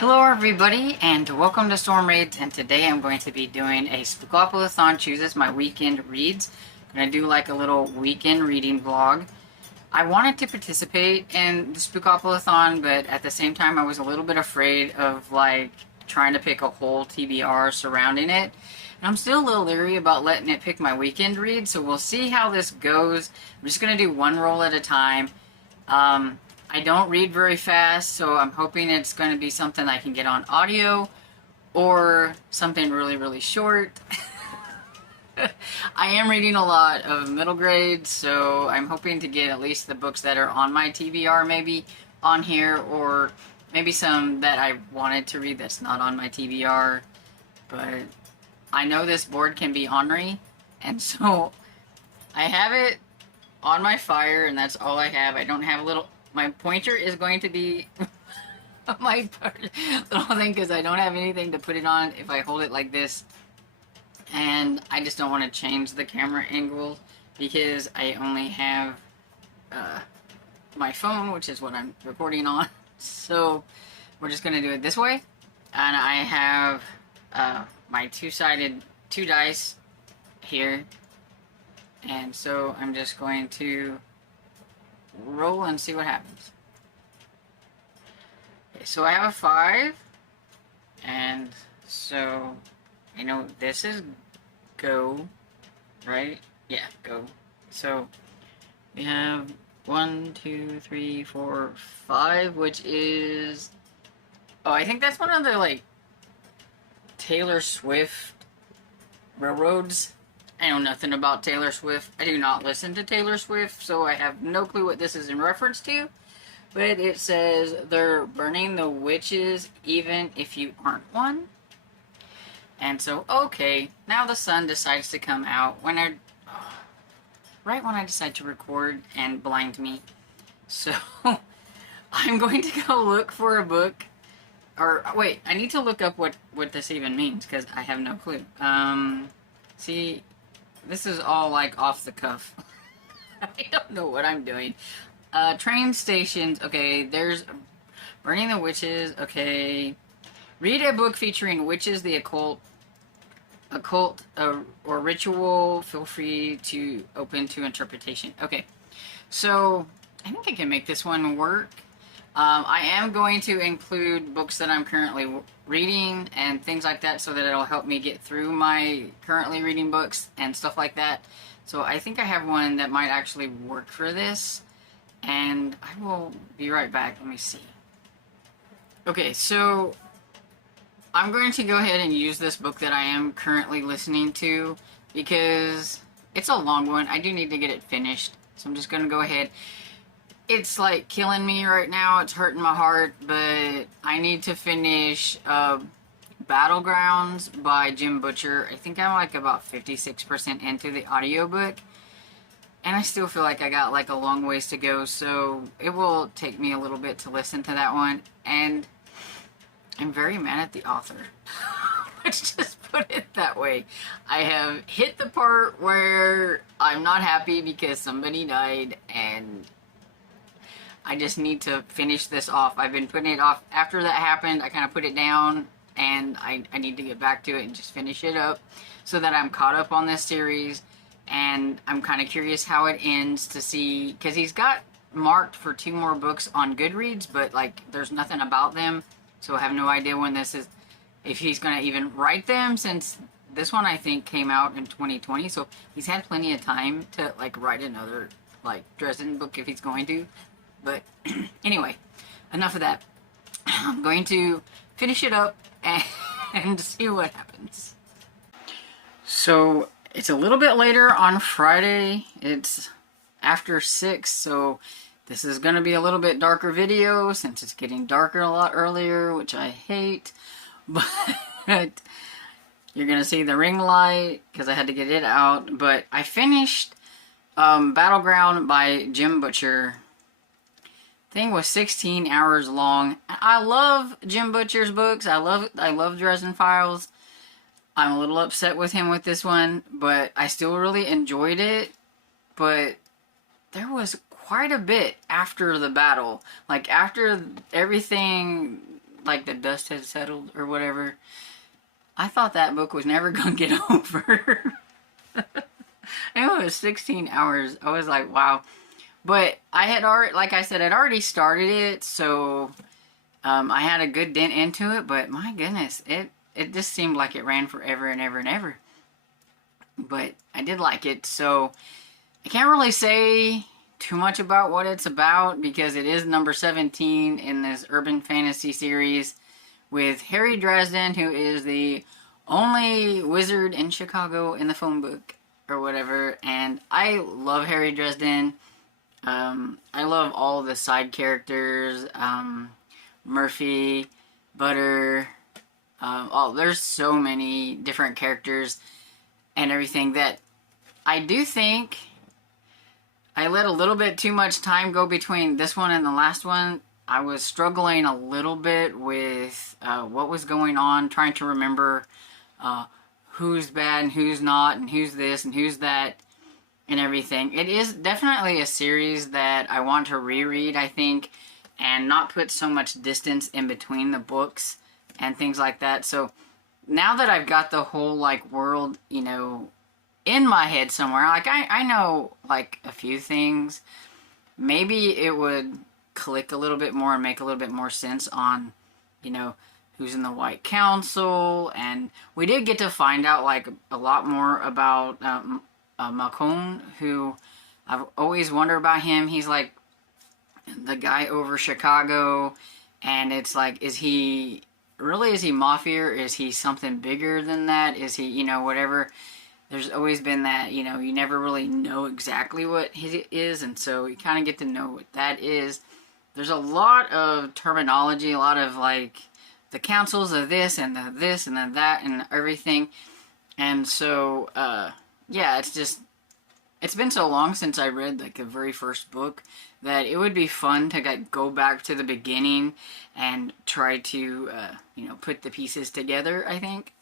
Hello everybody and welcome to Storm Raids, and today I'm going to be doing a Spookopoly-thon chooses my weekend reads. I'm going to do like a little weekend reading vlog. I wanted to participate in the Spookopoly-thon, but at the same time I was a little bit afraid of like trying to pick a whole TBR surrounding it. And I'm still a little leery about letting it pick my weekend read, so we'll see how this goes. I'm just going to do one roll at a time. I don't read very fast, so I'm hoping it's going to be something I can get on audio or something really, really short. I am reading a lot of middle grade, so I'm hoping to get at least the books that are on my TBR maybe on here, or maybe some that I wanted to read that's not on my TBR. But I know this board can be ornery, and so I have it on my fire, and that's all I have. I don't have a little... My pointer is going to be my little thing because I don't have anything to put it on if I hold it like this. And I just don't want to change the camera angle because I only have my phone, which is what I'm recording on. So we're just going to do it this way. And I have my two-sided 2 dice here. And so I'm just going to roll and see what happens. Okay, so I have a 5, and so I know this is go, right? Yeah, go. So we have 1, 2, 3, 4, 5, which is, oh, I think that's one of the like Taylor Swift railroads. I know nothing about Taylor Swift. I do not listen to Taylor Swift, so I have no clue what this is in reference to. But it says they're burning the witches even if you aren't one. And so, okay, now the sun decides to come out when right when I decide to record and blind me. So I'm going to go look for a book. Or wait, I need to look up what this even means because I have no clue. See. This is all like off the cuff. I don't know what I'm doing. Train stations. Okay, there's Burning the Witches. Okay. Read a book featuring witches, the occult, or ritual. Feel free to open to interpretation. Okay. So, I think I can make this one work. I am going to include books that I'm currently reading and things like that so that it'll help me get through my currently reading books and stuff like that. So I think I have one that might actually work for this, and I will be right back. Let me see. Okay, so I'm going to go ahead and use this book that I am currently listening to because it's a long one. I do need to get it finished, so I'm just going to go ahead. It's like killing me right now. It's hurting my heart, but I need to finish Battlegrounds by Jim Butcher. I think I'm like about 56% into the audiobook, and I still feel like I got like a long ways to go, so it will take me a little bit to listen to that one, and I'm very mad at the author. Let's just put it that way. I have hit the part where I'm not happy because somebody died, and I just need to finish this off. I've been putting it off. After that happened, I kind of put it down, and I need to get back to it and just finish it up so that I'm caught up on this series. And I'm kind of curious how it ends to see, because he's got marked for 2 more books on Goodreads, but like there's nothing about them, so I have no idea when this is, if he's going to even write them, since this one I think came out in 2020, so he's had plenty of time to like write another like Dresden book if he's going to. But anyway, enough of that. I'm going to finish it up and see what happens. So it's a little bit later on Friday. It's after 6, so this is going to be a little bit darker video since it's getting darker a lot earlier, which I hate. But you're going to see the ring light because I had to get it out. But I finished Battleground by Jim Butcher. Thing was 16 hours long. I love Jim Butcher's books. I love Dresden Files. I'm a little upset with him with this one, but I still really enjoyed it. But there was quite a bit after the battle. Like after everything like the dust had settled or whatever. I thought that book was never gonna get over. It was 16 hours. I was like, wow. But I had already, like I said, I'd already started it, so I had a good dent into it. But my goodness, it just seemed like it ran forever and ever and ever. But I did like it, so I can't really say too much about what it's about because it is number 17 in this urban fantasy series with Harry Dresden, who is the only wizard in Chicago in the phone book or whatever. And I love Harry Dresden. I love all the side characters, Murphy, Butter, there's so many different characters and everything that I do think I let a little bit too much time go between this one and the last one. I was struggling a little bit with what was going on, trying to remember who's bad and who's not, and who's this and who's that, and everything. It is definitely a series that I want to reread, I think, and not put so much distance in between the books and things like that. So now that I've got the whole, like, world, you know, in my head somewhere, like, I know, like, a few things, maybe it would click a little bit more and make a little bit more sense on, you know, who's in the White Council. And we did get to find out, like, a lot more about Malcolm, who I've always wondered about him. He's, like, the guy over Chicago, and it's like, is he mafia, or is he something bigger than that? Is he, you know, whatever. There's always been that, you know, you never really know exactly what he is, and so you kind of get to know what that is. There's a lot of terminology, a lot of, like, the councils of this and the this and the that and everything. And so, yeah, it's been so long since I read, like, the very first book that it would be fun to, like, go back to the beginning and try to, you know, put the pieces together, I think.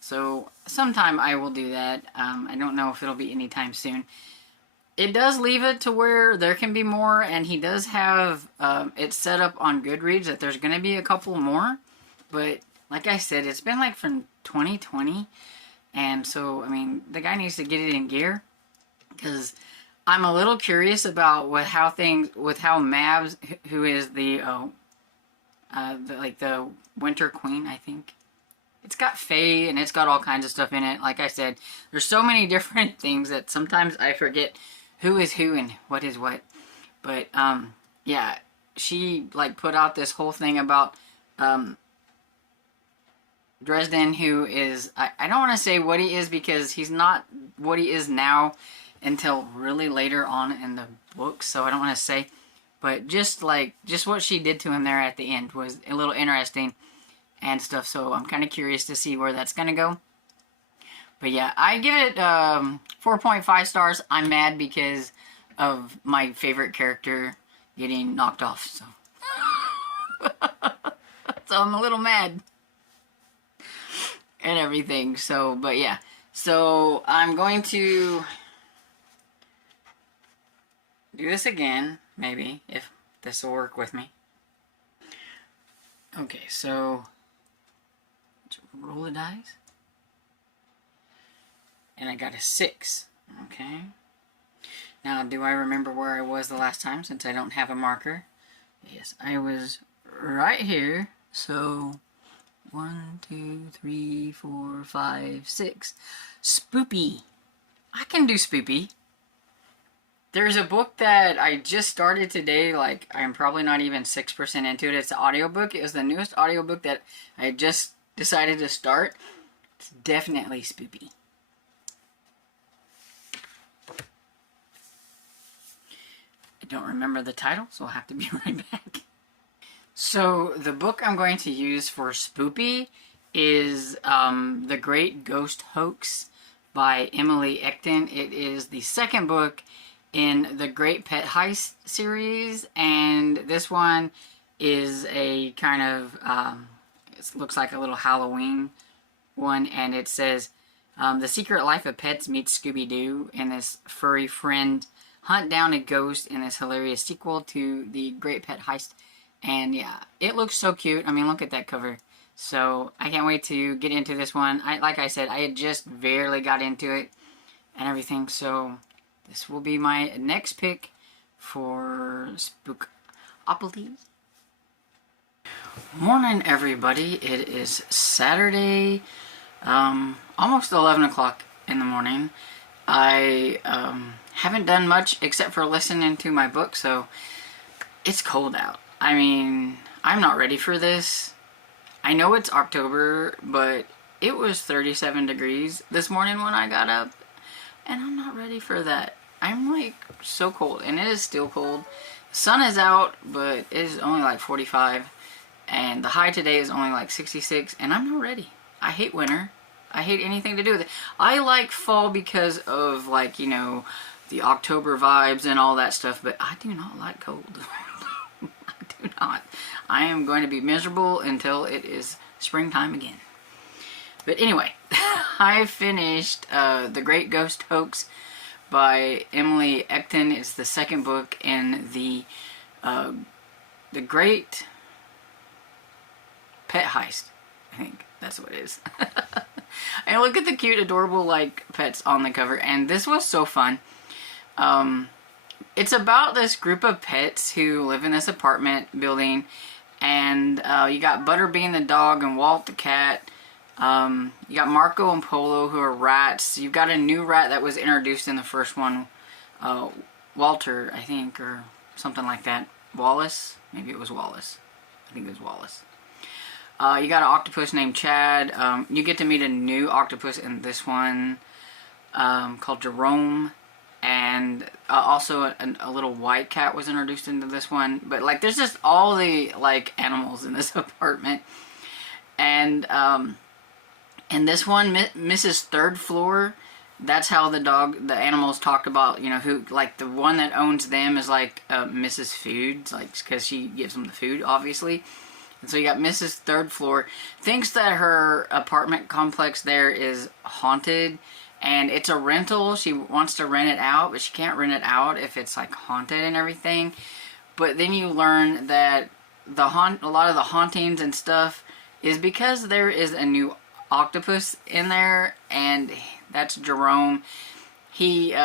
So sometime I will do that. I don't know if it'll be anytime soon. It does leave it to where there can be more, and he does have it set up on Goodreads that there's going to be a couple more. But like I said, it's been like from 2020, and so, I mean, the guy needs to get it in gear, because I'm a little curious about how Mabs, who is the Winter Queen, I think. It's got Fae, and it's got all kinds of stuff in it. Like I said, there's so many different things that sometimes I forget who is who and what is what. But, yeah, she, like, put out this whole thing about Dresden, who is, I don't want to say what he is, because he's not what he is now until really later on in the book, so I don't want to say. But just what she did to him there at the end was a little interesting and stuff, so I'm kind of curious to see where that's going to go. But yeah, I give it 4.5 stars. I'm mad because of my favorite character getting knocked off, so. So I'm a little mad. And everything, so, but yeah. So, I'm going to do this again, maybe, if this will work with me. Okay, so roll the dice. And I got a 6. Okay. Now, do I remember where I was the last time, since I don't have a marker? Yes, I was right here. So 1, 2, 3, 4, 5, 6. Spoopy. I can do Spoopy. There's a book that I just started today, like, I'm probably not even 6% into it. It's an audiobook. It was the newest audiobook that I just decided to start. It's definitely Spoopy. I don't remember the title, so I'll have to be right back. So, the book I'm going to use for Spoopy is The Great Ghost Hoax by Emily Ecton. It is the second book in the Great Pet Heist series, and this one is a kind of, it looks like a little Halloween one, and it says, The Secret Life of Pets meets Scooby-Doo, and this furry friend hunt down a ghost in this hilarious sequel to the Great Pet Heist And yeah, it looks so cute. I mean, look at that cover. So I can't wait to get into this one. Like I said, I had just barely got into it and everything. So this will be my next pick for Spookopoly. Morning, everybody. It is Saturday, almost 11 o'clock in the morning. I haven't done much except for listening to my book, so it's cold out. I mean, I'm not ready for this. I know it's October, but it was 37 degrees this morning when I got up, and I'm not ready for that. I'm like so cold, and it is still cold. The sun is out, but it is only like 45, and the high today is only like 66, and I'm not ready. I hate winter. I hate anything to do with it. I like fall because of, like, you know, the October vibes and all that stuff, but I do not like cold. I do not. I am going to be miserable until it is springtime again. But anyway, I finished The Great Ghost Hoax by Emily Ecton. It's the second book in the Great Pet Heist. I think that's what it is. And look at the cute, adorable, like, pets on the cover. And this was so fun. It's about this group of pets who live in this apartment building. And you got Butterbean the dog and Walt the cat. You got Marco and Polo, who are rats. You've got a new rat that was introduced in the first one. Walter, I think, or something like that. Wallace? Maybe it was Wallace. I think it was Wallace. You got an octopus named Chad. You get to meet a new octopus in this one called Jerome. And also a little white cat was introduced into this one. But, like, there's just all the, like, animals in this apartment. And this one, Mrs. Third Floor, that's how the animals talked about, you know, who, like, the one that owns them is, like, Mrs. Foods, like, because she gives them the food, obviously. And so you got Mrs. Third Floor, thinks that her apartment complex there is haunted, and it's a rental. She wants to rent it out, but she can't rent it out if it's, like, haunted and everything. But then you learn that a lot of the hauntings and stuff is because there is a new octopus in there, and that's Jerome. He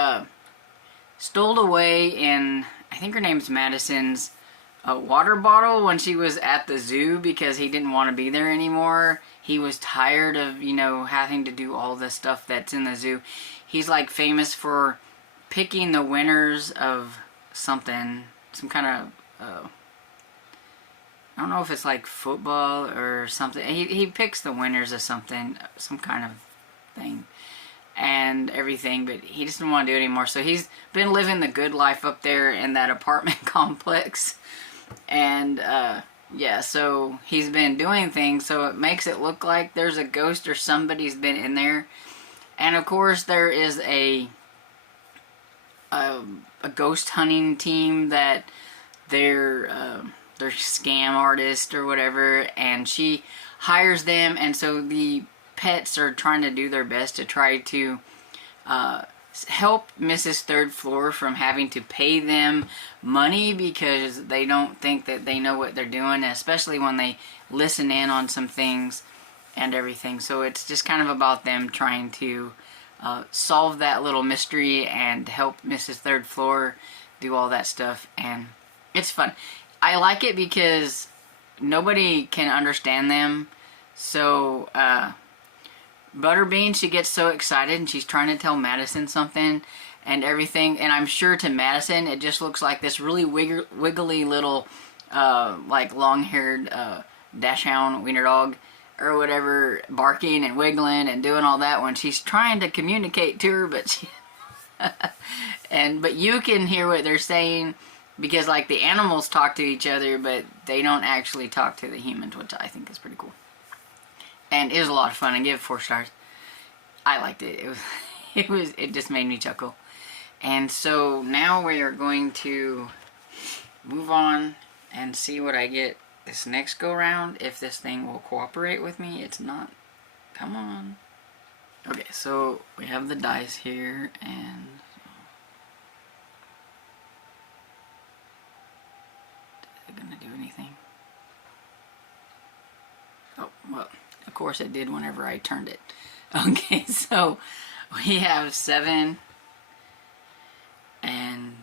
stole away in, I think her name's Madison's, a water bottle when she was at the zoo because he didn't want to be there anymore. He was tired of, you know, having to do all the stuff that's in the zoo. He's, like, famous for picking the winners of something, some kind of, I don't know if it's like football or something. He picks the winners of something, some kind of thing and everything, but he just didn't want to do it anymore. So he's been living the good life up there in that apartment complex. And, yeah, so he's been doing things, so it makes it look like there's a ghost or somebody's been in there. And, of course, there is a ghost hunting team that they're scam artist or whatever, and she hires them, and so the pets are trying to do their best to try to help Mrs. Third Floor from having to pay them money because they don't think that they know what they're doing, especially when they listen in on some things and everything. So it's just kind of about them trying to solve that little mystery and help Mrs. Third Floor do all that stuff, and it's fun. I like it because nobody can understand them. So, Butterbean, she gets so excited and she's trying to tell Madison something and everything. And I'm sure to Madison, it just looks like this really wiggly little, like, long-haired dachshund wiener dog or whatever, barking and wiggling and doing all that when she's trying to communicate to her, but she... but you can hear what they're saying because, like, the animals talk to each other, but they don't actually talk to the humans, which I think is pretty cool. And it was a lot of fun. I give it 4 stars. I liked it. It just made me chuckle. And so now we are going to move on and see what I get this next go round. If this thing will cooperate with me. It's not. Come on. Okay, so we have the dice here, and is it gonna do anything? Well, of course it did whenever I turned it. Okay, so we have 7 and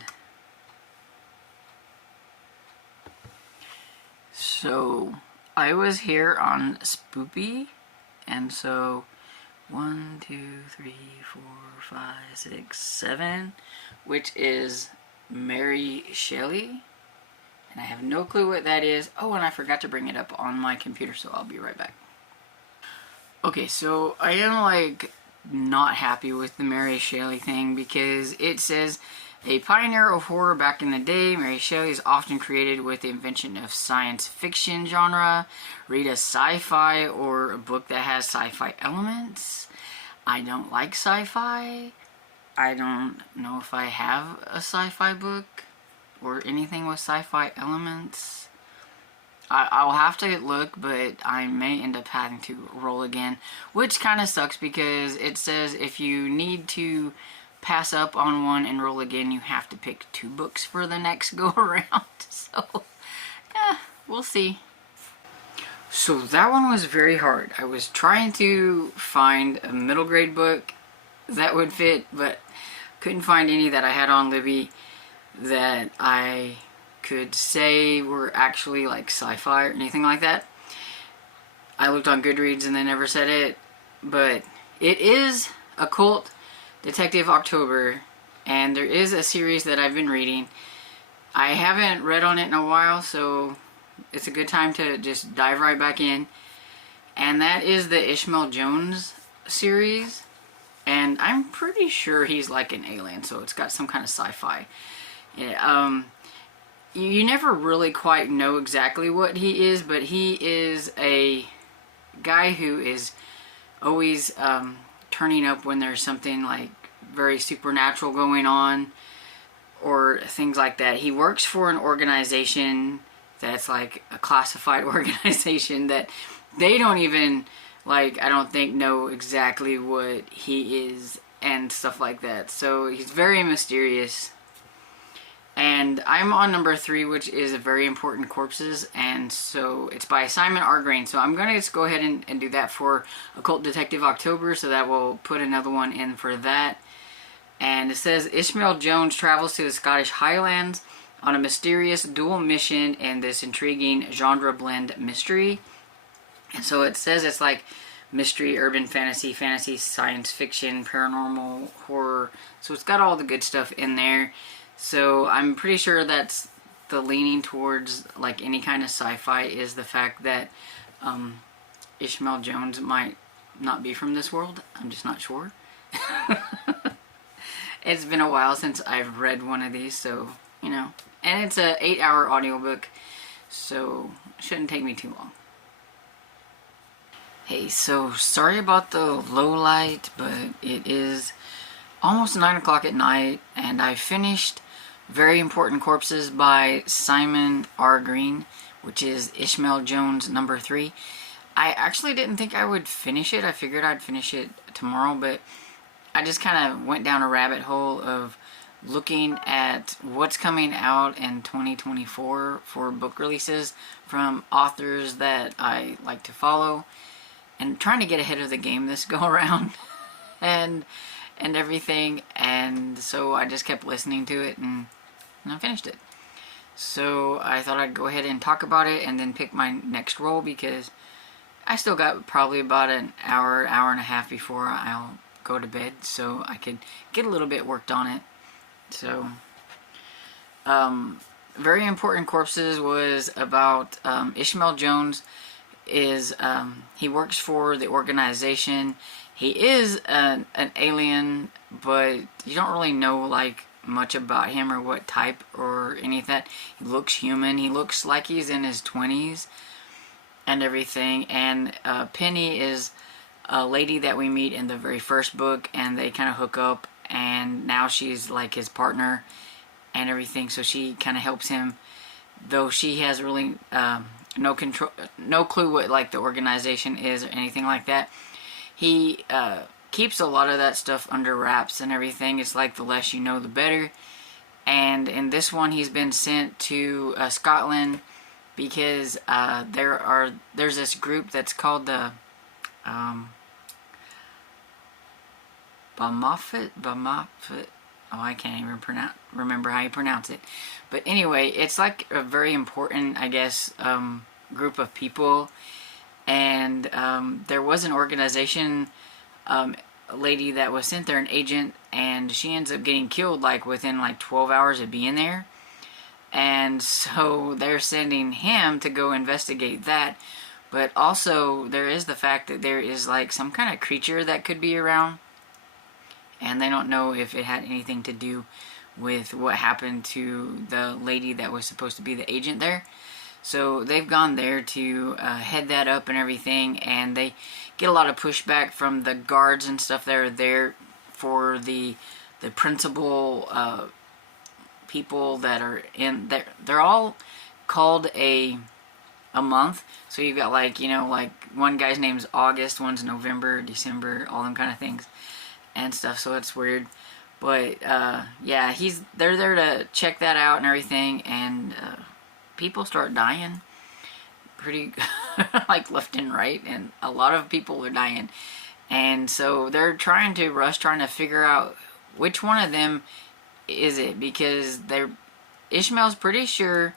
so I was here on Spoopy, and so 1, 2, 3, 4, 5, 6, 7, which is Mary Shelley, and I have no clue what that is. Oh, and I forgot to bring it up on my computer, so I'll be right back. Okay, so I am like not happy with the Mary Shelley thing because it says a pioneer of horror back in the day, Mary Shelley is often created with the invention of science fiction genre. Read a sci-fi or a book that has sci-fi elements. I don't like sci-fi. I don't know if I have a sci-fi book or anything with sci-fi elements. I'll have to look, but I may end up having to roll again, which kind of sucks because it says if you need to pass up on one and roll again, you have to pick 2 books for the next go around. So, we'll see. So that one was very hard. I was trying to find a middle grade book that would fit, but couldn't find any that I had on Libby that I could say were actually like sci-fi or anything like that. I looked on Goodreads and they never said it, but it is Occult Detective October, and there is a series that I've been reading. I haven't read on it in a while, so it's a good time to just dive right back in. And that is the Ishmael Jones series, and I'm pretty sure he's like an alien, so it's got some kind of sci-fi. You never really quite know exactly what he is, but he is a guy who is always turning up when there's something like very supernatural going on or things like that. He works for an organization that's like a classified organization that they don't even, like, I don't think know exactly what he is and stuff like that. So he's very mysterious. And I'm on number 3, which is A Very Important Corpses, and so it's by Simon R. Green. So I'm going to just go ahead and do that for Occult Detective October, so that will put another one in for that. And it says, Ishmael Jones travels to the Scottish Highlands on a mysterious dual mission in this intriguing genre blend mystery. And so it says it's like mystery, urban fantasy, fantasy, science fiction, paranormal, horror. So it's got all the good stuff in there. So I'm pretty sure that's the leaning towards like any kind of sci-fi is the fact that Ishmael Jones might not be from this world. I'm just not sure. It's been a while since I've read one of these, so, you know. And it's a 8-hour audiobook, so it shouldn't take me too long. Hey, so sorry about the low light, but it is almost 9 o'clock at night, and I finished Very Important Corpses by Simon R. Green, which is Ishmael Jones number 3. I actually didn't think I would finish it. I figured I'd finish it tomorrow, but I just kind of went down a rabbit hole of looking at what's coming out in 2024 for book releases from authors that I like to follow, and trying to get ahead of the game this go around and everything. And so I just kept listening to it, and I finished it. So I thought I'd go ahead and talk about it and then pick my next roll, because I still got probably about an hour and a half before I'll go to bed, so I could get a little bit worked on it. So Very Important Corpses was about Ishmael Jones. He works for the organization. He is an alien, but you don't really know like much about him or what type or any of that. He looks human. He looks like he's in his 20s and everything. And Penny is a lady that we meet in the very first book, and they kind of hook up, and now she's like his partner and everything. So she kind of helps him, though she has really no clue what like the organization is or anything like that. He keeps a lot of that stuff under wraps and everything. It's like the less you know, the better. And in this one, he's been sent to Scotland because there's this group that's called the Bamafet. Oh, I can't even remember how you pronounce it. But anyway, it's like a very important, I guess, group of people. And there was an organization, a lady that was sent there, an agent, and she ends up getting killed like within like 12 hours of being there. And so they're sending him to go investigate that. But also there is the fact that there is like some kind of creature that could be around. And they don't know if it had anything to do with what happened to the lady that was supposed to be the agent there. So they've gone there to head that up and everything, and they get a lot of pushback from the guards and stuff that are there for the principal people that are in there. They're all called a month. So you've got like, you know, like one guy's name's August, one's November, December, all them kind of things and stuff. So it's weird, but yeah, they're there to check that out and everything, and people start dying pretty like left and right, and a lot of people are dying, and so they're trying to figure out which one of them is it, because Ishmael's pretty sure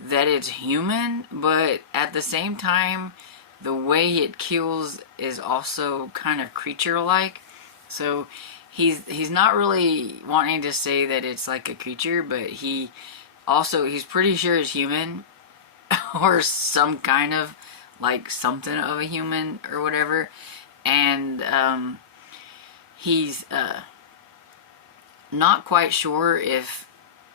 that it's human, but at the same time the way it kills is also kind of creature-like. So he's not really wanting to say that it's like a creature, but he's pretty sure it's human or some kind of like something of a human or whatever. And he's not quite sure if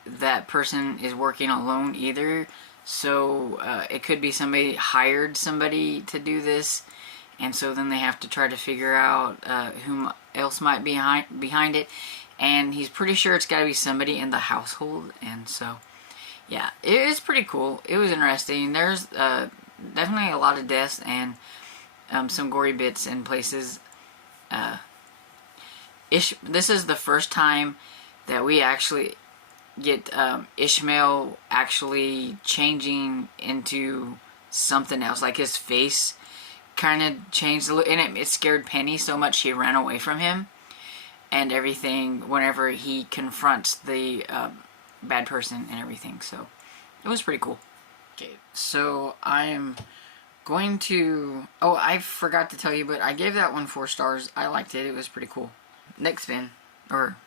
that person is working alone either. So it could be somebody hired somebody to do this, and so then they have to try to figure out whom else might be behind it. And he's pretty sure it's got to be somebody in the household. And so, yeah, it is pretty cool. It was interesting. There's definitely a lot of deaths and some gory bits in places. This is the first time that we actually get Ishmael actually changing into something else. Like his face kind of changed a little, and it scared Penny so much she ran away from him and everything whenever he confronts the bad person and everything. So it was pretty cool. Okay, so I'm going to... Oh, I forgot to tell you, but I gave that one 4 stars. I liked it. It was pretty cool. Next spin. Or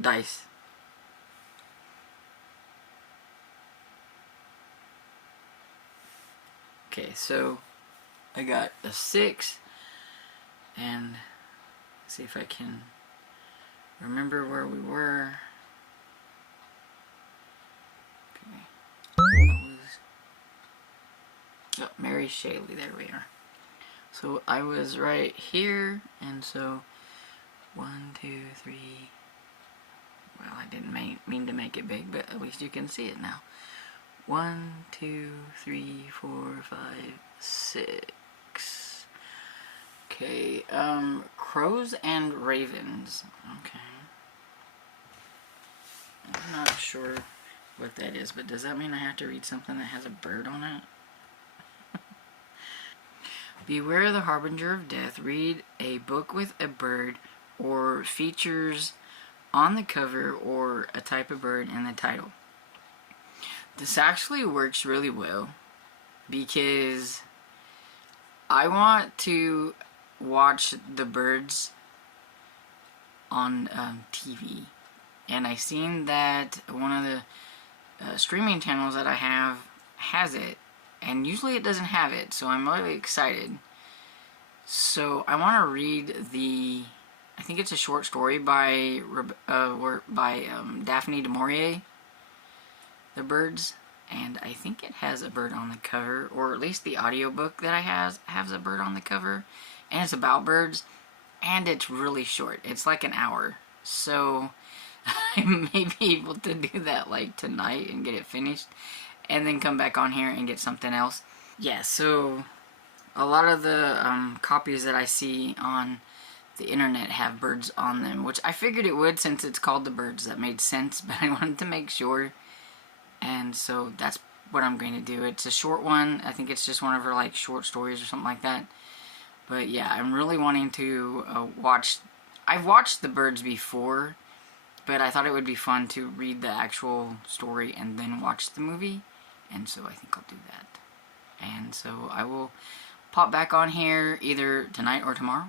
dice. Okay, so I got a 6, and see if I can remember where we were. Okay. Oh, Mary Shaley, there we are. So I was right here, and so 1, 2, 3. Well, I didn't mean to make it big, but at least you can see it now. 1, 2, 3, 4, 5, 6. Okay, crows and ravens. Okay. I'm not sure what that is, but does that mean I have to read something that has a bird on it? Beware the harbinger of death. Read a book with a bird or features on the cover or a type of bird in the title. This actually works really well because I want to watch the birds on TV, and I seen that one of the streaming channels that I have has it, and usually it doesn't have it, so I'm really excited. So I want to read I think it's a short story by Daphne du Maurier, The Birds, and I think it has a bird on the cover, or at least the audiobook that I has a bird on the cover, and it's about birds, and it's really short. It's like an hour, so I may be able to do that like tonight and get it finished, and then come back on here and get something else. Yeah, so a lot of the copies that I see on the internet have birds on them, which I figured it would since it's called The Birds. That made sense, but I wanted to make sure. And so that's what I'm going to do. It's a short one. I think it's just one of her like short stories or something like that. But yeah, I'm really wanting to watch. I've watched The Birds before, but I thought it would be fun to read the actual story and then watch the movie, and so I think I'll do that. And so I will pop back on here either tonight or tomorrow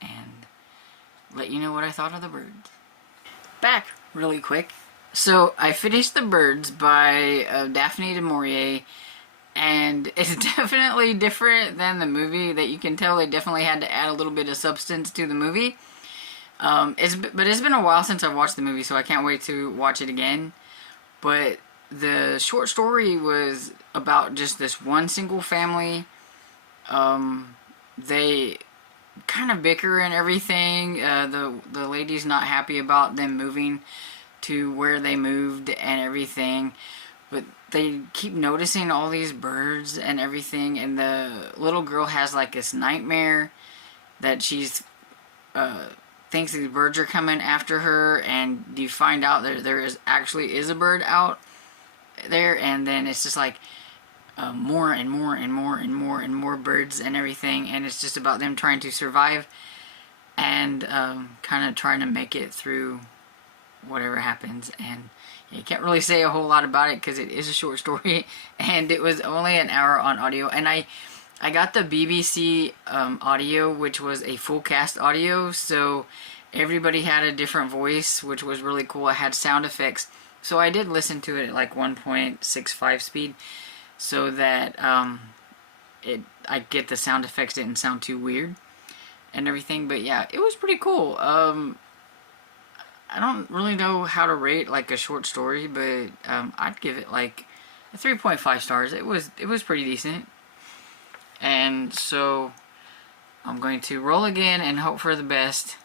and let you know what I thought of The Birds. Back really quick. So I finished The Birds by Daphne du Maurier, and it's definitely different than the movie. That you can tell they definitely had to add a little bit of substance to the movie. But it's been a while since I've watched the movie, so I can't wait to watch it again. But the short story was about just this one single family. They kind of bicker and everything. The lady's not happy about them moving to where they moved and everything. But they keep noticing all these birds and everything. And the little girl has like this nightmare that she's thinks these birds are coming after her. And you find out that there actually is a bird out there. And then it's just like more and more and more and more and more birds and everything, and it's just about them trying to survive and kind of trying to make it through whatever happens. And you can't really say a whole lot about it because it is a short story, and it was only an hour on audio. And I got the BBC audio, which was a full cast audio, so everybody had a different voice, which was really cool. It had sound effects, so I did listen to it at like 1.65 speed, so that I get the sound effects didn't sound too weird and everything. But yeah, it was pretty cool. I don't really know how to rate like a short story, but I'd give it like a 3.5 stars. It was pretty decent. And so I'm going to roll again and hope for the best.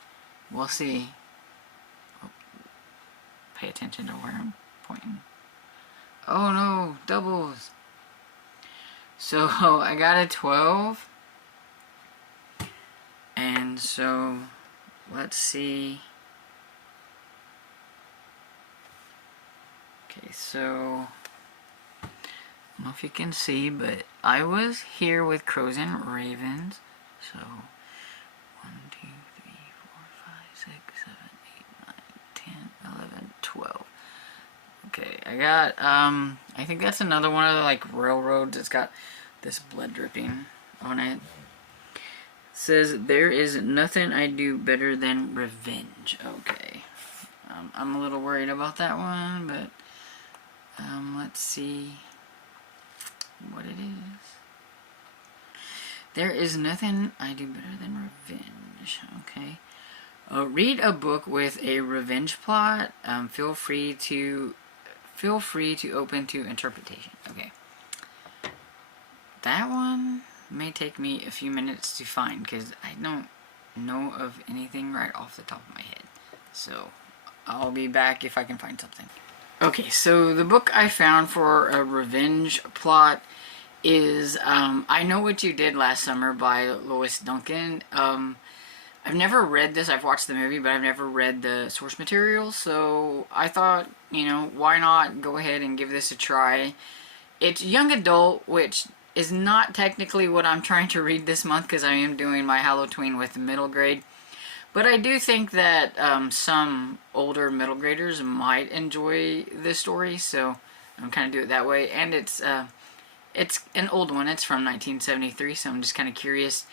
We'll see. Oh, pay attention to where I'm pointing. Oh no, doubles. So I got a 12, and so let's see. Okay, so I don't know if you can see, but I was here with crows and ravens. So 1, 2, 3, 4, 5, 6, 7, 8, 9, 10, 11, 12. Okay, I got, I think that's another one of the, like, railroads that's got this blood dripping on it. It says, there is nothing I do better than revenge. Okay. I'm a little worried about that one, but, let's see what it is. There is nothing I do better than revenge. Okay. Read a book with a revenge plot. Feel free to open to interpretation. Okay. That one may take me a few minutes to find because I don't know of anything right off the top of my head. So I'll be back if I can find something. Okay, so the book I found for a revenge plot is I Know What You Did Last Summer by Lois Duncan. I've never read this. I've watched the movie, but I've never read the source material, so I thought, you know, why not go ahead and give this a try. It's young adult, which is not technically what I'm trying to read this month because I am doing my Halloween with the middle grade. But I do think that some older middle graders might enjoy this story, so I'm kind of do it that way. And it's an old one. It's from 1973, so I'm just kind of curious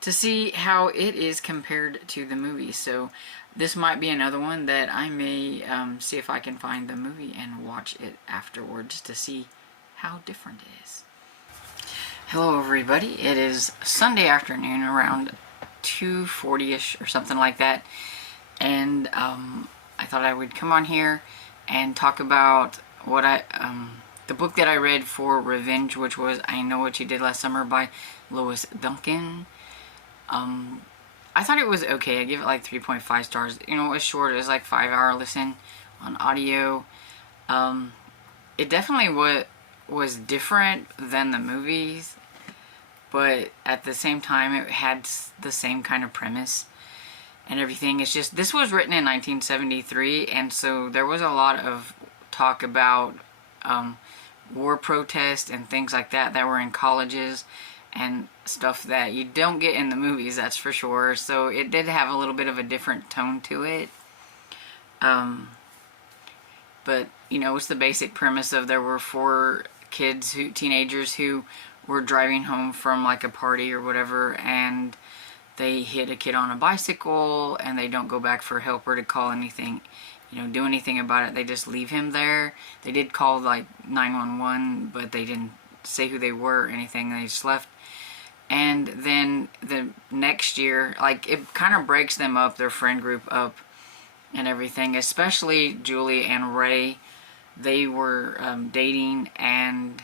to see how it is compared to the movie. So this might be another one that I may see if I can find the movie and watch it afterwards to see how different it is. Hello everybody, it is Sunday afternoon around 2:40ish or something like that, and I thought I would come on here and talk about what the book that I read for revenge, which was I Know What You Did Last Summer by Lois Duncan. I thought it was okay. I give it like 3.5 stars. You know, it was short. It was like 5-hour listen on audio. It definitely was different than the movies, but at the same time it had the same kind of premise and everything. It's just, this was written in 1973, and so there was a lot of talk about war protests and things like that that were in colleges and stuff that you don't get in the movies, that's for sure. So it did have a little bit of a different tone to it. But, you know, it's the basic premise of there were 4 kids, teenagers who were driving home from like a party or whatever, and they hit a kid on a bicycle, and they don't go back for help or to call anything, you know, do anything about it. They just leave him there. They did call like 911, but they didn't say who they were or anything. They just left. And then the next year, like, it kind of breaks them up, their friend group up and everything, especially Julie and Ray. They were dating, and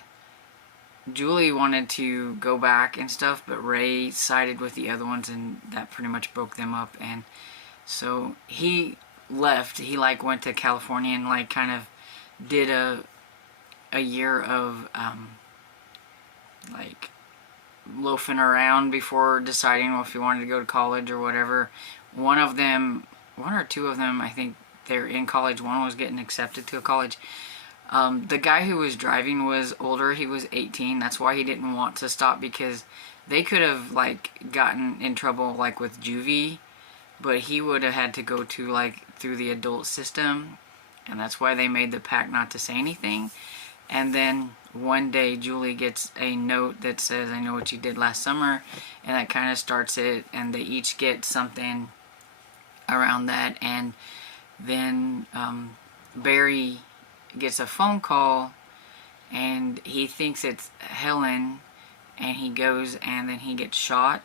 Julie wanted to go back and stuff, but Ray sided with the other ones, and that pretty much broke them up. And so he left. He like went to California and like kind of did a year of like loafing around before deciding if he wanted to go to college or whatever. One or two of them, I think they're in college. One was getting accepted to a college. The guy who was driving was older. He was 18. That's why he didn't want to stop, because they could have like gotten in trouble like with juvie, but he would have had to go to like through the adult system, and that's why they made the pact not to say anything. And then one day Julie gets a note that says, "I know what you did last summer," and that kind of starts it, and they each get something around that. And then Barry gets a phone call, and he thinks it's Helen, and he goes, and then he gets shot.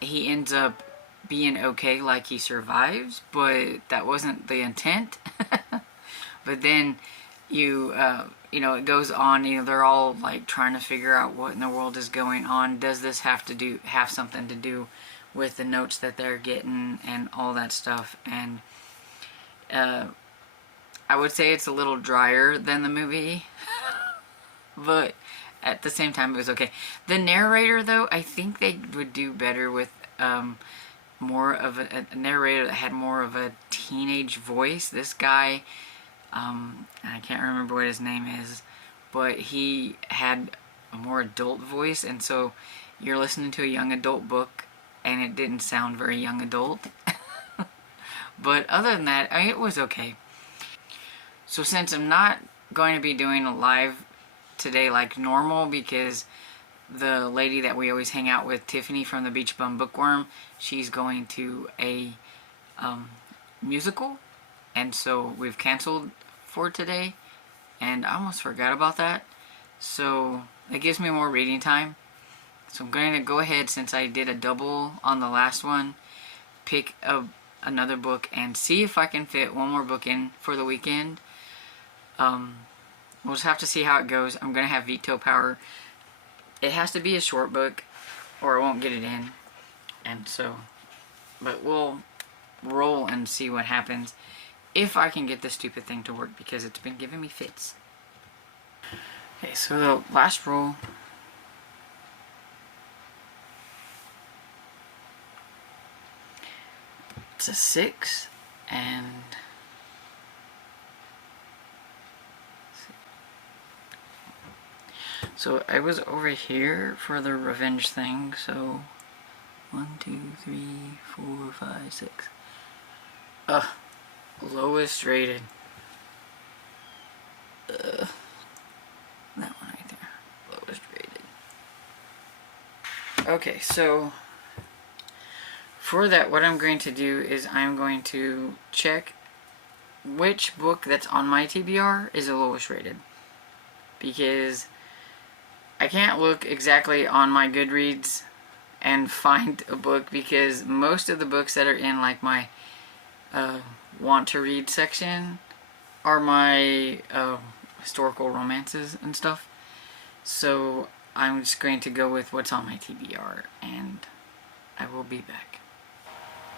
He ends up being okay, like he survives, but that wasn't the intent. But then you know, it goes on. You know, they're all like trying to figure out what in the world is going on. Does this have something to do with the notes that they're getting and all that stuff? And I would say it's a little drier than the movie, but at the same time it was okay. The narrator, though, I think they would do better with more of a narrator that had more of a teenage voice. This guy, I can't remember what his name is, but he had a more adult voice, and so you're listening to a young adult book, and it didn't sound very young adult. But other than that, I mean, it was okay. So since I'm not going to be doing a live today like normal, because the lady that we always hang out with, Tiffany from the Beach Bum Bookworm, she's going to a musical, and so we've canceled for today, and I almost forgot about that. So that gives me more reading time. So I'm going to go ahead, since I did a double on the last one, pick another book and see if I can fit one more book in for the weekend. We'll just have to see how it goes. I'm going to have veto power. It has to be a short book or I won't get it in. And so, but we'll roll and see what happens if I can get this stupid thing to work, because it's been giving me fits. Okay, so the last roll. It's a 6, and so I was over here for the revenge thing. So 1, 2, 3, 4, 5, 6. Lowest rated. That one right there. Lowest rated. Okay, so for that, what I'm going to do is I'm going to check which book that's on my TBR is the lowest rated, because I can't look exactly on my Goodreads and find a book, because most of the books that are in like my want to read section are my historical romances and stuff. So I'm just going to go with what's on my TBR, and I will be back.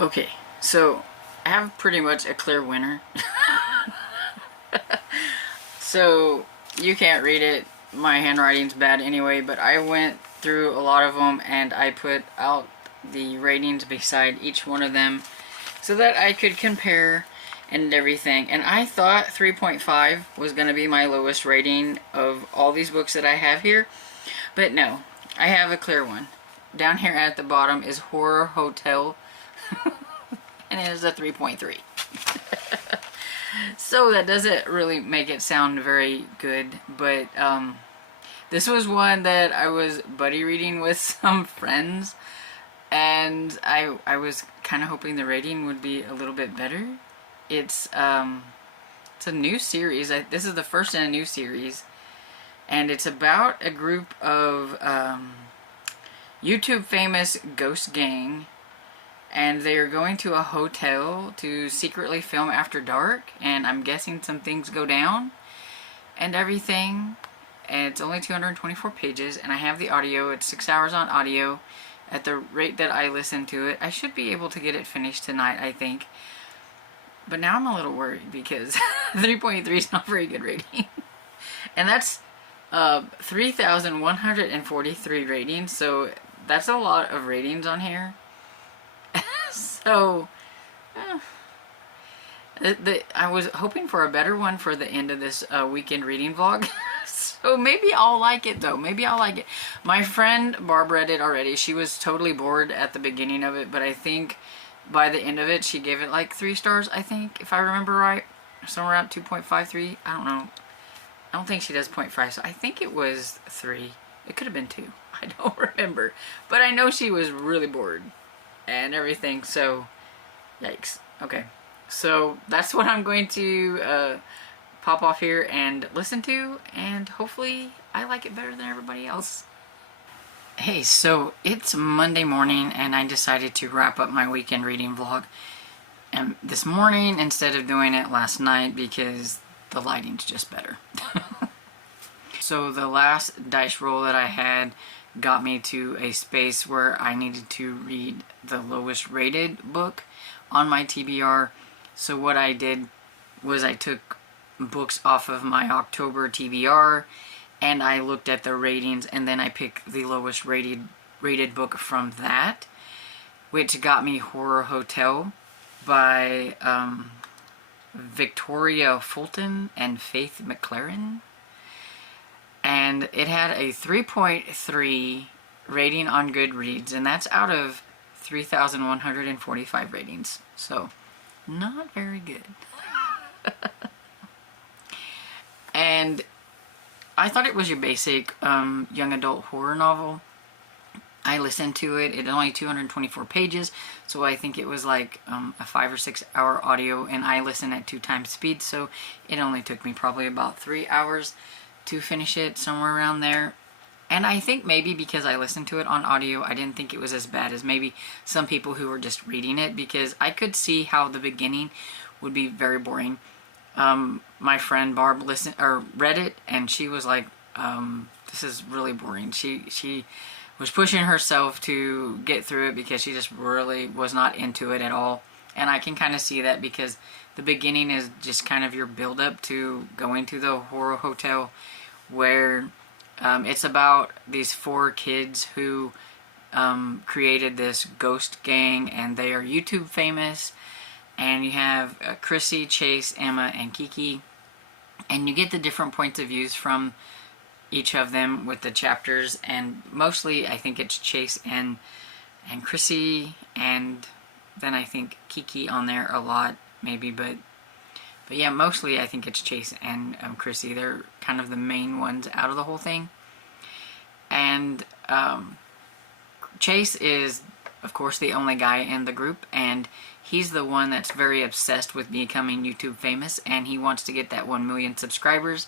Okay, so I have pretty much a clear winner. So you can't read it. My handwriting's bad anyway, but I went through a lot of them and I put out the ratings beside each one of them so that I could compare and everything. And I thought 3.5 was going to be my lowest rating of all these books that I have here. But no, I have a clear one. Down here at the bottom is Horror Hotel. And it is a 3.3. So that doesn't really make it sound very good. But this was one that I was buddy reading with some friends. And I was kind of hoping the rating would be a little bit better. It's a new series. This is the first in a new series. And it's about a group of YouTube famous ghost gang. And they are going to a hotel to secretly film after dark. And I'm guessing some things go down and everything. And it's only 224 pages. And I have the audio. It's 6 hours on audio. At the rate that I listen to it, I should be able to get it finished tonight, I think. But now I'm a little worried because 3.3 is not a very good rating. And that's 3,143 ratings, so that's a lot of ratings on here. So, I was hoping for a better one for the end of this weekend reading vlog. So maybe I'll like it though. Maybe I'll like it. My friend Barb read it already. She was totally bored at the beginning of it, but I think by the end of it she gave it like 3 stars, I think, if I remember right. Somewhere around 2.53. I don't know. I don't think she does 0.5, so I think it was 3. It could have been 2. I don't remember. But I know she was really bored and everything, so yikes. Okay. So that's what I'm going to pop off here and listen to, and hopefully I like it better than everybody else. Hey, so it's Monday morning and I decided to wrap up my weekend reading vlog and this morning instead of doing it last night because the lighting's just better. So the last dice roll that I had got me to a space where I needed to read the lowest rated book on my TBR. So what I did was I took books off of my October TBR and I looked at the ratings, and then I picked the lowest rated book from that, which got me Horror Hotel by Victoria Fulton and Faith McLaren. And it had a 3.3 rating on Goodreads, and that's out of 3,145 ratings. So, not very good. And I thought it was your basic young adult horror novel. I listened to it. It's only 224 pages, so I think it was like a 5 or 6 hour audio, and I listened at 2 times speed, so it only took me probably about 3 hours to finish it, somewhere around there. And I think maybe because I listened to it on audio, I didn't think it was as bad as maybe some people who were just reading it, because I could see how the beginning would be very boring. My friend Barb read it, and she was like, this is really boring. She was pushing herself to get through it because she just really was not into it at all. And I can kind of see that because the beginning is just kind of your build up to going to the Horror Hotel, where it's about these 4 kids who created this ghost gang, and they are YouTube famous. And you have Chrissy, Chase, Emma, and Kiki. And you get the different points of views from each of them with the chapters. And mostly I think it's Chase and Chrissy, and then I think Kiki on there a lot, maybe. But yeah, mostly I think it's Chase and Chrissy. They're kind of the main ones out of the whole thing. And Chase is, of course, the only guy in the group, and he's the one that's very obsessed with becoming YouTube famous, and he wants to get that 1 million subscribers.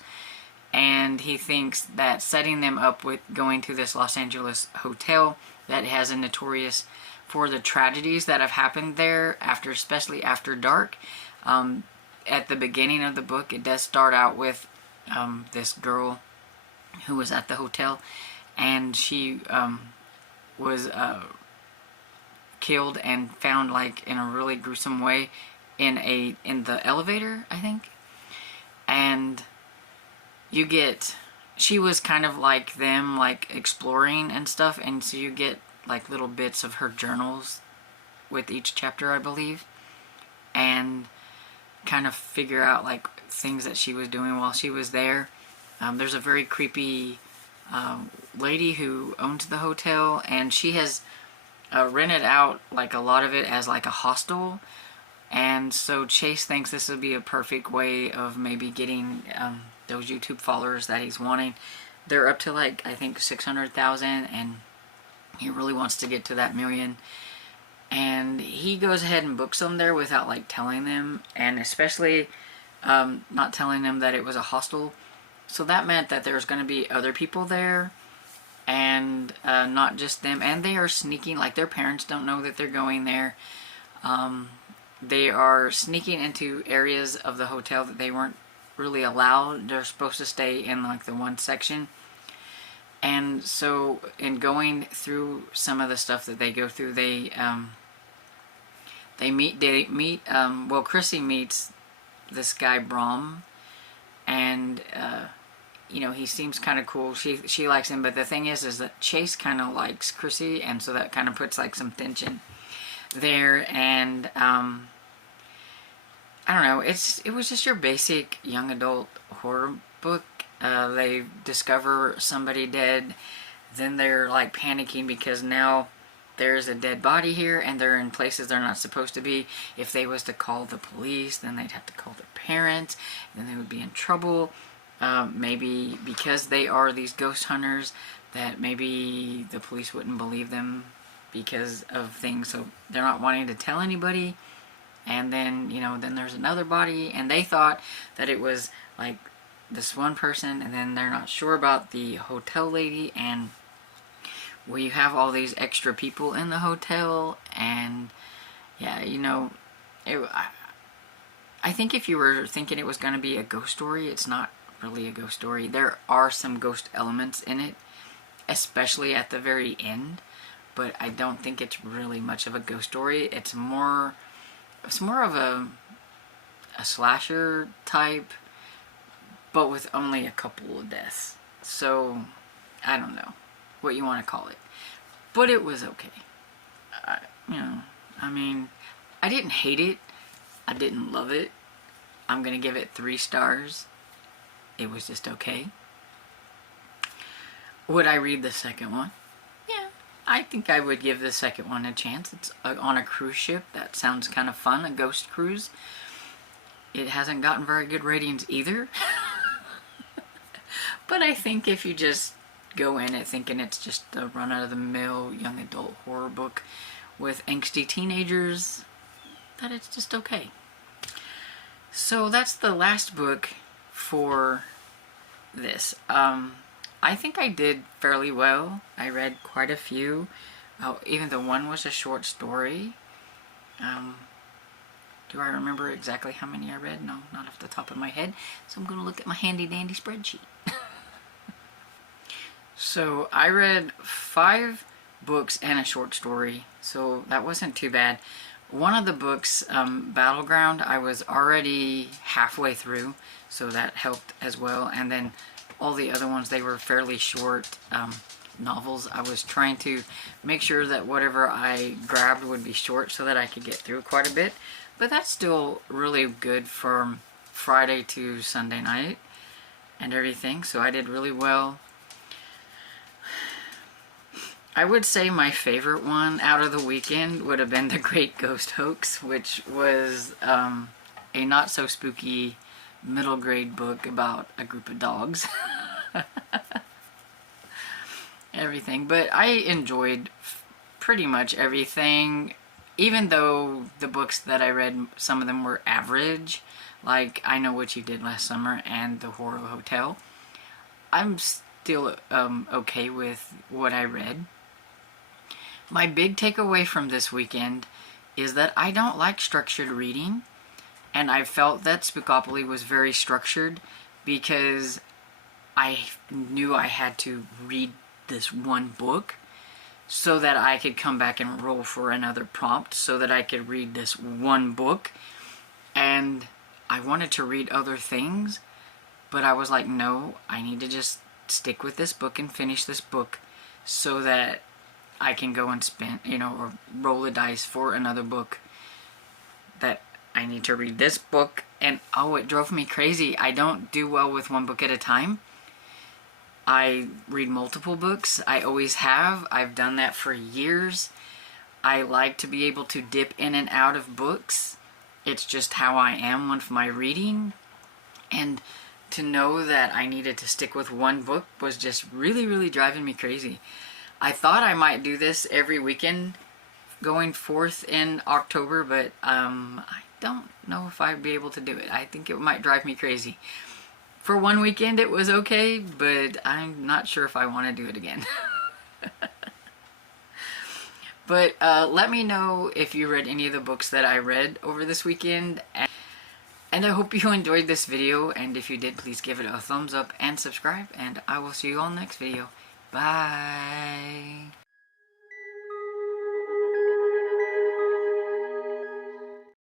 And he thinks that setting them up with going to this Los Angeles hotel that has a notorious for the tragedies that have happened there, especially after dark. At the beginning of the book, it does start out with this girl who was at the hotel, and she was killed and found like in a really gruesome way in the elevator, I think. And she was kind of like them, like exploring and stuff, and so you get like little bits of her journals with each chapter, I believe. And kind of figure out like things that she was doing while she was there. There's a very creepy lady who owns the hotel, and she has rented out like a lot of it as like a hostel. And so Chase thinks this would be a perfect way of maybe getting those YouTube followers that he's wanting. They're up to like, I think 600,000, and he really wants to get to that million. And he goes ahead and books them there without like telling them, and especially not telling them that it was a hostel. So that meant that there's going to be other people there, and not just them. And they are sneaking, like their parents don't know that they're going there. They are sneaking into areas of the hotel that they weren't really allowed. They're supposed to stay in like the one section. And so in going through some of the stuff that they go through, they meet well, Chrissy meets this guy Brom, and you know, he seems kind of cool. She likes him, but the thing is that Chase kind of likes Chrissy, and so that kind of puts like some tension there. And I don't know, it was just your basic young adult horror book. They discover somebody dead, then they're like panicking because now there's a dead body here, and they're in places they're not supposed to be. If they was to call the police, then they'd have to call their parents, and then they would be in trouble. Maybe because they are these ghost hunters, that maybe the police wouldn't believe them because of things, so they're not wanting to tell anybody. And then, you know, then there's another body, and they thought that it was like this one person, and then they're not sure about the hotel lady, and where you have all these extra people in the hotel. And yeah, you know, I think if you were thinking it was going to be a ghost story, it's not really a ghost story. There are some ghost elements in it, especially at the very end, but I don't think it's really much of a ghost story. It's more of a slasher type, but with only a couple of deaths. So I don't know what you want to call it, but it was okay. You know, I mean, I didn't hate it, I didn't love it. I'm gonna give it 3 stars. It was just okay. Would I read the second one? Yeah, I think I would give the second one a chance. It's on a cruise ship. That sounds kind of fun, a ghost cruise. It hasn't gotten very good ratings either. But I think if you just go in it thinking it's just a run-of-the-mill young adult horror book with angsty teenagers, that it's just okay. So that's the last book for this. I think I did fairly well. I read quite a few. Even though one was a short story. Do I remember exactly how many I read? No, not off the top of my head. So I'm going to look at my handy-dandy spreadsheet. So I read 5 books and a short story, so that wasn't too bad. One of the books, Battleground, I was already halfway through, so that helped as well. And then all the other ones, they were fairly short novels. I was trying to make sure that whatever I grabbed would be short so that I could get through quite a bit. But that's still really good from Friday to Sunday night and everything, so I did really well. I would say my favorite one out of the weekend would have been The Great Ghost Hoax, which was a not so spooky middle grade book about a group of dogs. Everything, but I enjoyed pretty much everything, even though the books that I read, some of them were average, like I Know What You Did Last Summer and The Horror Hotel. I'm still okay with what I read. My big takeaway from this weekend is that I don't like structured reading, and I felt that Spookopoly was very structured because I knew I had to read this one book so that I could come back and roll for another prompt so that I could read this one book. And I wanted to read other things, but I was like, no, I need to just stick with this book and finish this book so that I can go and spend, you know, or roll the dice for another book that I need to read this book. And oh, it drove me crazy. I don't do well with one book at a time. I read multiple books. I always have. I've done that for years. I like to be able to dip in and out of books. It's just how I am with my reading. And to know that I needed to stick with one book was just really, really driving me crazy. I thought I might do this every weekend going forth in October, but I don't know if I'd be able to do it. I think it might drive me crazy. For one weekend it was okay, but I'm not sure if I want to do it again. But let me know if you read any of the books that I read over this weekend. And I hope you enjoyed this video, and if you did, please give it a thumbs up and subscribe, and I will see you all next video. Bye!